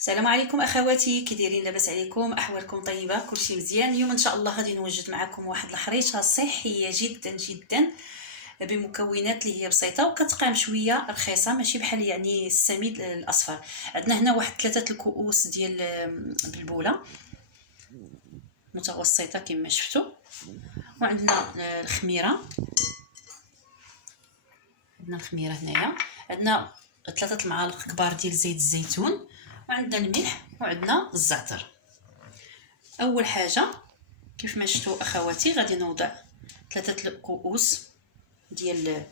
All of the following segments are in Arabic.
السلام عليكم اخواتي، كي دايرين؟ لاباس عليكم؟ احوالكم طيبه؟ كلشي مزيان؟ اليوم ان شاء الله غادي نوجد معكم واحد الحريشه صحيه جدا جدا بمكونات اللي هي بسيطه وكتقام شويه رخيصه، ماشي بحال يعني السميد الاصفر. عندنا هنا واحد 3 الكؤوس ديال البلبوله متوسطه كما شفتوا، وعندنا الخميره. هنايا عندنا 3 المعالق كبار ديال زيت الزيتون، وعندنا الملح، وعندنا الزعتر. اول حاجه كيف ما شفتوا اخواتي غادي نوضع 3 الكؤوس ديال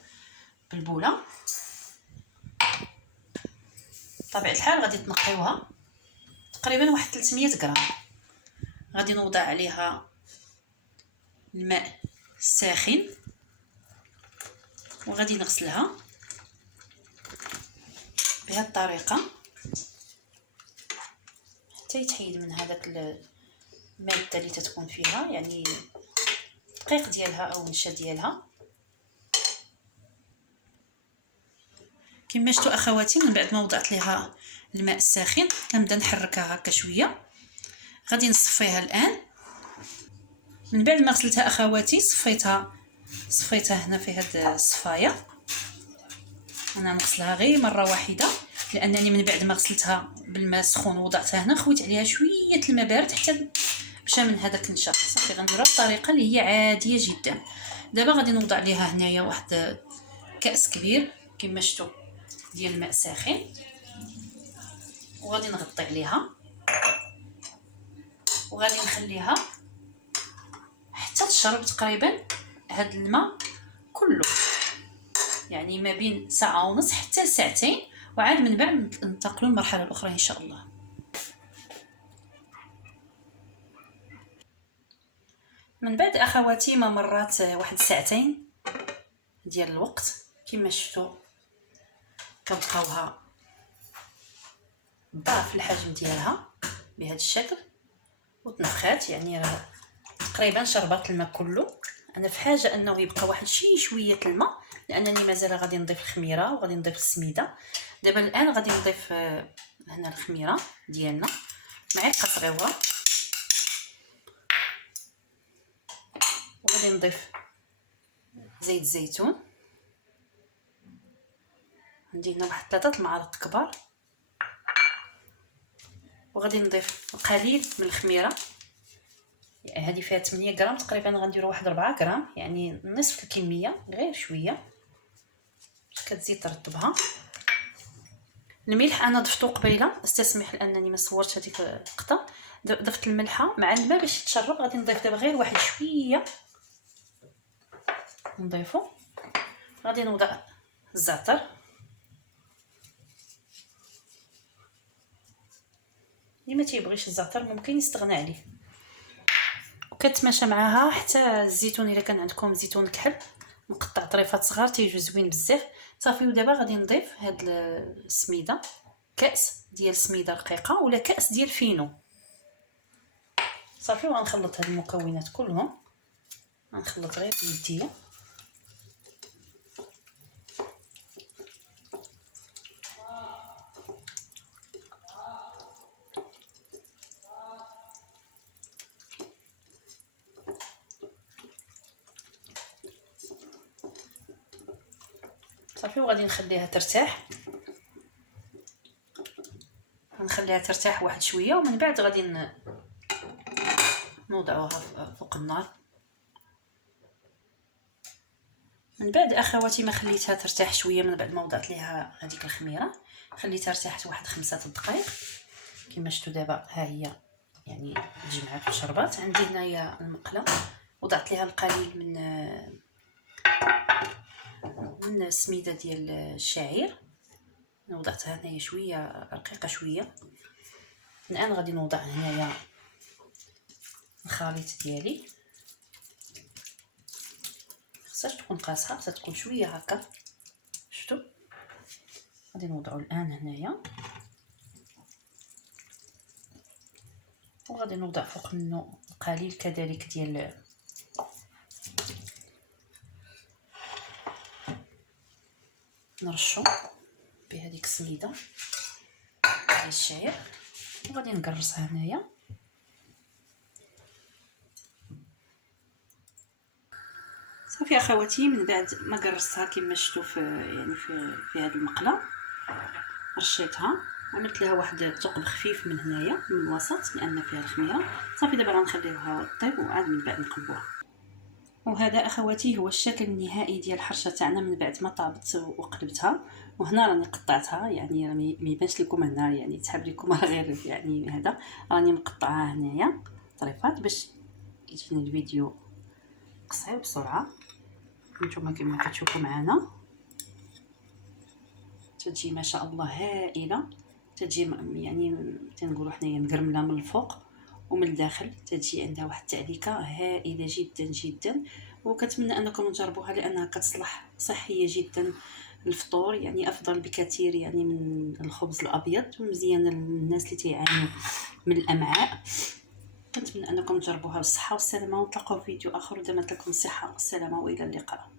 البلبوله. بطبيعه الحال غادي تنقيوها تقريبا واحد 300 غرام. غادي نوضع عليها الماء الساخن وغادي نغسلها بهذه الطريقه حتى يتحيد من هذاك الماده اللي تتكون فيها، يعني الدقيق ديالها او النشا ديالها. كما شفتوا اخواتي، من بعد ما وضعت ليها الماء الساخن كنبدا نحركها هكا شويه. غادي نصفيها الان. من بعد ما غسلتها اخواتي صفيتها هنا في هاد الصفايه. انا نغسلها غير مره واحده لانني من بعد ما غسلتها بالماء السخون ووضعتها هنا خويت عليها شويه الماء بارد حتى مشى من هذاك النشا. صافي غنديرها بالطريقه اللي هي عاديه جدا. دابا غادي نوضع ليها هنايا واحد كاس كبير كما شفتوا ديال الماء ساخن، وغادي نغطي عليها وغادي نخليها حتى تشرب تقريبا هاد الماء كله، يعني ما بين ساعه ونص حتى ساعتين، وعاد من بعد ننتقلوا للمرحله الاخرى ان شاء الله. من بعد اخواتي ما مرات واحد ساعتين ديال الوقت كما شفتوا كنبقاوها ضعف الحجم ديالها بهذا الشكل وتنفخات، يعني تقريبا شربات الماء كله. انا في حاجه انه يبقى واحد شويه الماء لانني مازال غادي نضيف الخميره وغادي نضيف السميده. دابا الان غادي نضيف هنا الخميره ديالنا معلقه صغيره، وغادي نضيف زيت الزيتون. عندي هنا واحد 3 المعالق كبار، وغادي نضيف القليل من الخميره. يعني هذه فيها 8 غرام تقريبا، غنديروا واحد 4 غرام، يعني نصف الكميه غير شويه كتزيد ترطبها. الملح انا ضفتو قبيله، استسمح لانني ما صورتش هذيك اللقطه. ضفت الملحه مع الماء باش تشرب. غادي نضيف دابا غير واحد شويه نضيفو. غادي نوضع الزعتر، اللي ما تيبغيش الزعتر ممكن يستغنى عليه، وكتماشى معاها حتى الزيتون. الا كان عندكم زيتون كحل مقطع طريفات صغار تيجي زوين بزاف. صافي. ودابا غادي نضيف هاد السميده، كاس ديال السميده رقيقه ولا كاس ديال فينو. صافي. وغنخلط هاد المكونات كلهم، غنخلط غير بيديا. صافي. وغادي نخليها ترتاح، غنخليها ترتاح واحد شويه، ومن بعد غادي نوضعوها فوق النار. من بعد اخواتي ما خليتها ترتاح شويه، من بعد ما وضعت ليها هذيك الخميره خليتها ارتاحت واحد 5 دقائق. كما شفتوا دابا ها هي يعني تجمعات وشربات. عندي هنايا المقله وضعت ليها القليل من السميده ديال الشعير، وضعتها هنايا شويه رقيقه شويه. الان غادي نوضع هنايا الخليط ديالي. خصهاش تكون قاصحه، خصها تكون شويه هكا. شفتوا؟ غادي نوضعو الان هنايا، وغادي نوضع فوق منه القليل كذلك ديال نرشو بهذيك السميده ديال الشعير. وغادي نقرصها هنايا. صافي اخواتي، من بعد ما قرصتها كما شفتوا في يعني في هذه المقله، رشيتها، عملت لها واحد ثقب خفيف من هنايا من الوسط لان فيها الخميره. صافي دابا غنخليوها طيب وعاد من بعد نقلبوها. وهذا اخواتي هو الشكل النهائي ديال الحرشه تاعنا من بعد ما طابت وقلبتها. وهنا راني قطعتها، يعني راني ما يبانش لكم هنا، يعني تحب لكم غير يعني هذا، راني مقطعاها هنايا طريفات باش يجيني الفيديو قصير بسرعه. نتوما كما كتشوفوا معنا تجي ما شاء الله هائله، تجي يعني تنقولوا حنايا مقرمله من الفوق ومن الداخل، تجي عندها واحد التعليكه هائله جدا جدا. وكنتمنى انكم تجربوها لانها كتصلح صحيه جدا الفطور، يعني افضل بكثير يعني من الخبز الابيض، ومزيان للناس اللي تيعانوا من الامعاء. كنتمنى انكم تجربوها بالصحه والسلامه، ونتلاقاو في فيديو اخر. دامت لكم الصحه والسلامه والى اللقاء.